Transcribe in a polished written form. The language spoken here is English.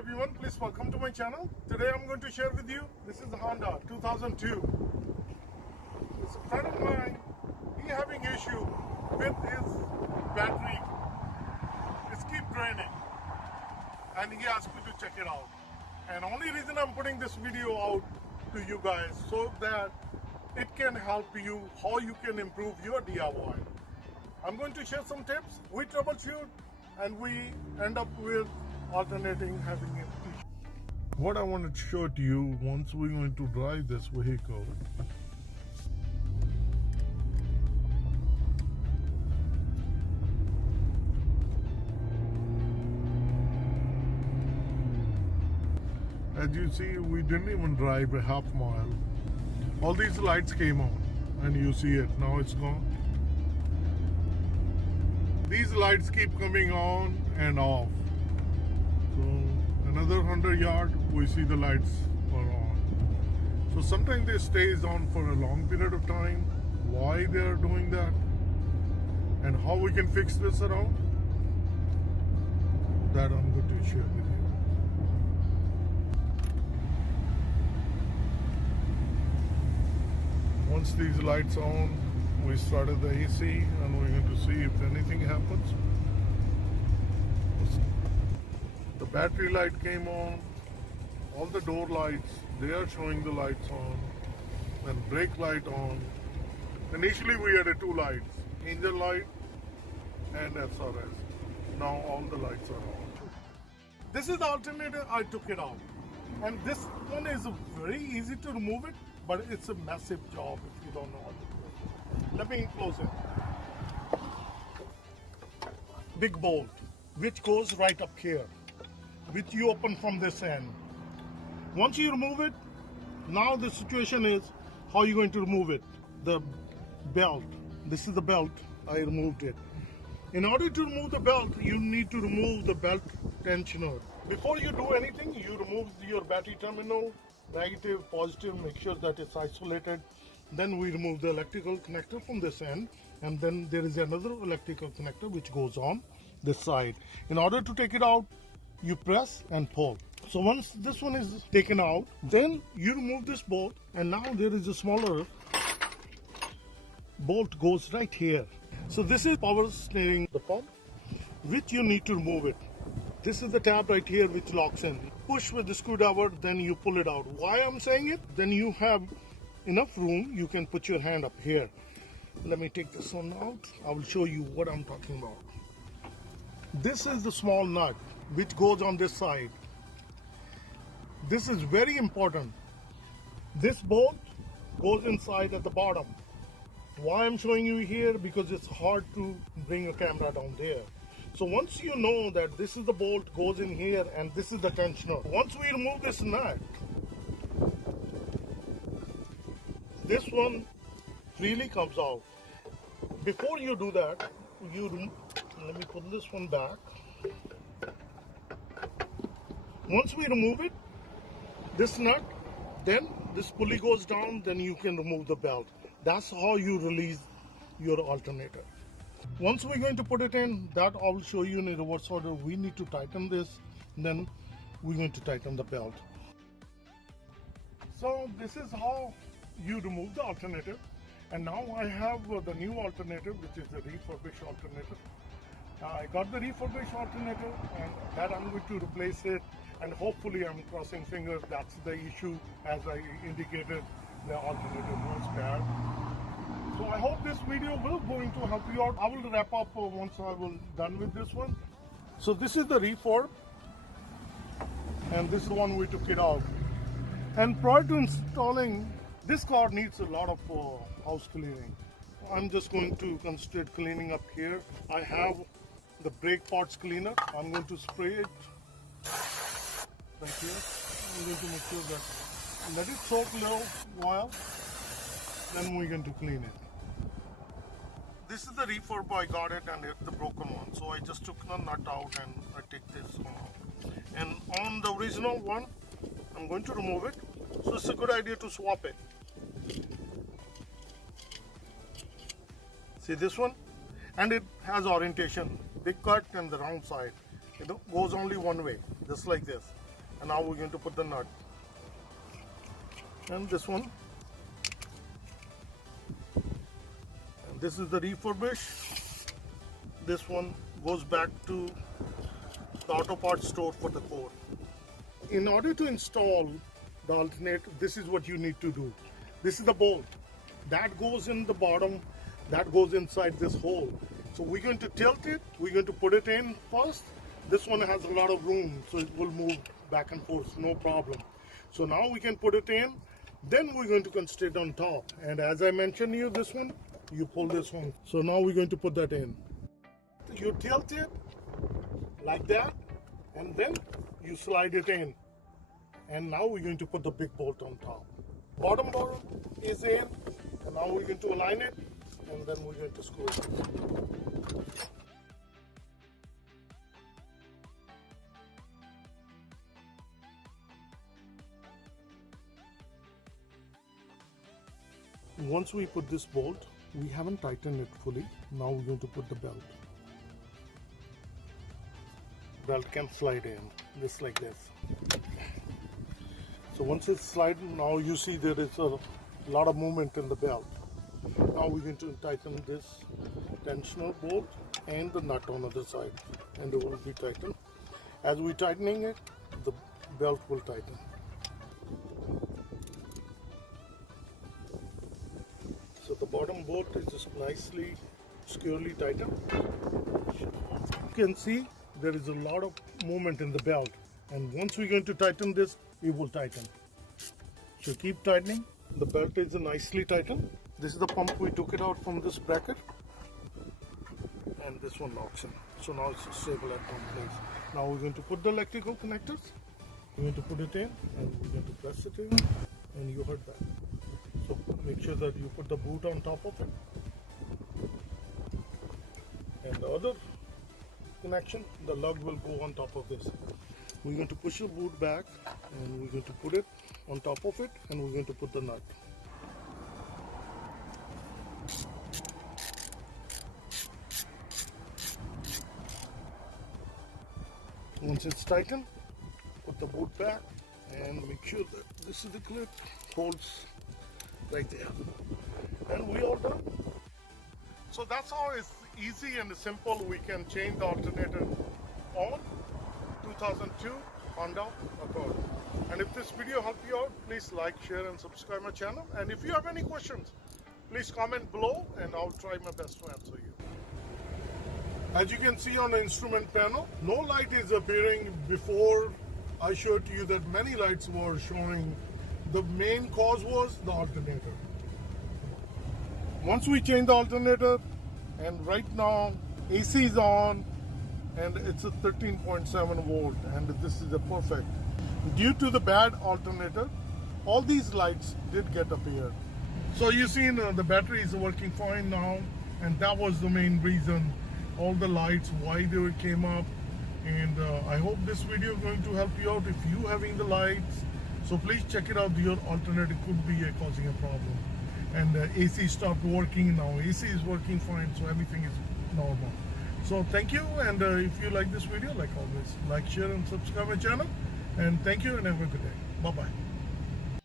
everyone, please welcome to my channel. Today I'm going to share with you, this is a Honda 2002. It's a friend of mine, he having issue with his battery. It's keep draining and he asked me to check it out. And only reason I'm putting this video out to you guys so that it can help you how you can improve your DIY. I'm going to share some tips, we troubleshoot and we end up with alternating having it. What I wanted to show to you once we're going to drive this vehicle. As you see, we didn't even drive a half mile. All these lights came on and you see it, now it's gone. These lights keep coming on and off. So another 100 yards, we see the lights are on. So sometimes they stays on for a long period of time. Why they are doing that and how we can fix this around, that I'm going to share with you. Once these lights are on, we started the AC and we're going to see if anything happens. The battery light came on, all the door lights, they are showing the lights on, and brake light on. Initially we had two lights, engine light and SRS. Now all the lights are on. This is the alternator, I took it out. And this one is very easy to remove it, but it's a massive job if you don't know how to do it. Let me close it. Big bolt, which goes right up here, which you open from this end. Once you remove it, now the situation is how you're going to remove it. The belt, this is the belt, I removed it. In order to remove the belt, you need to remove the belt tensioner. Before you do anything, you remove your battery terminal, negative, positive, make sure that it's isolated. Then we remove the electrical connector from this end, and then there is another electrical connector which goes on this side. In order to take it out, you press and pull. So once this one is taken out, then you remove this bolt, and now there is a smaller bolt goes right here. So this is power steering the pump, which you need to remove it. This is the tab right here which locks in. Push with the screwdriver, then you pull it out. Why I'm saying it? Then you have enough room, you can put your hand up here. Let me take this one out. I will show you what I'm talking about. This is the small nut which goes on this side. This is very important. This bolt goes inside at the bottom. Why I'm showing you here? Because it's hard to bring a camera down there. So once you know that this is the bolt goes in here and this is the tensioner. Once we remove this nut, this one freely comes out. Before you do that, let me put this one back. Once we remove it, this nut, then this pulley goes down, then you can remove the belt. That's how you release your alternator. Once we're going to put it in, that I will show you in a reverse order. We need to tighten this, then we're going to tighten the belt. So this is how you remove the alternator. And now I have the new alternator, which is the refurbished alternator. I got the refurbished alternator and that I'm going to replace it, and hopefully I'm crossing fingers that's the issue. As I indicated, the alternator was bad. So I hope this video will going to help you out. I will wrap up once I will done with this one. So this is the refurb, and this is the one we took it out. And prior to installing, this car needs a lot of house cleaning. I'm just going to concentrate cleaning up here. I have the brake parts cleaner. I'm going to spray it right here. I'm going to make sure that let it soak a little while, then we're going to clean it. This is the refurb, I got it, and it's the broken one. So I just took the nut out and I take this one out. And on the original one, I'm going to remove it. So it's a good idea to swap it. See this one? And it has orientation, big cut and the round side. It goes only one way, just like this. And now we're going to put the nut. And this one. And this is the refurbish. This one goes back to the auto parts store for the core. In order to install the alternator, this is what you need to do. This is the bolt. That goes in the bottom, that goes inside this hole. So we're going to tilt it, we're going to put it in first. This one has a lot of room, so it will move back and forth, no problem. So now we can put it in, then we're going to concentrate on top. And as I mentioned you, this one, you pull this one. So now we're going to put that in. You tilt it like that, and then you slide it in. And now we're going to put the big bolt on top. Bottom bolt is in, and now we're going to align it, and then we're going to screw it. Once we put this bolt, we haven't tightened it fully. Now we're going to put the belt. Belt can slide in, just like this. So once it's sliding, now you see there is a lot of movement in the belt. Now we're going to tighten this tensioner bolt and the nut on the other side, and it will be tightened. As we're tightening it, the belt will tighten. So the bottom bolt is just nicely, securely tightened. You can see there is a lot of movement in the belt, and once we're going to tighten this, it will tighten. So keep tightening. The belt is nicely tightened. This is the pump. We took it out from this bracket, and this one locks in. So now it's stable at one place. Now we're going to put the electrical connectors. We're going to put it in, and we're going to press it in, and you heard that. So make sure that you put the boot on top of it, and the other connection, the lug will go on top of this. We're going to push the boot back, and we're going to put it on top of it, and we're going to put the nut. Once it's tightened, put the boot back and make sure that this is the clip holds right there. And we all done. So that's how it's easy and simple we can change the alternator on 2002 Honda Accord. And if this video helped you out, please like, share and subscribe my channel. And if you have any questions, please comment below and I'll try my best to answer you. As you can see on the instrument panel, no light is appearing. Before I showed you that many lights were showing. The main cause was the alternator. Once we change the alternator, and right now AC is on, and it's a 13.7 volt, and this is a perfect. Due to the bad alternator, all these lights did get appeared. So you see the battery is working fine now, and that was the main reason. All the lights, why they came up. And I hope this video is going to help you out if you having the lights. So please check it out. Your alternator could be causing a problem. And AC stopped working. Now AC is working fine, so everything is normal. So thank you, and if you like this video, like always, like, share and subscribe my channel. And thank you, and have a good day. Bye bye.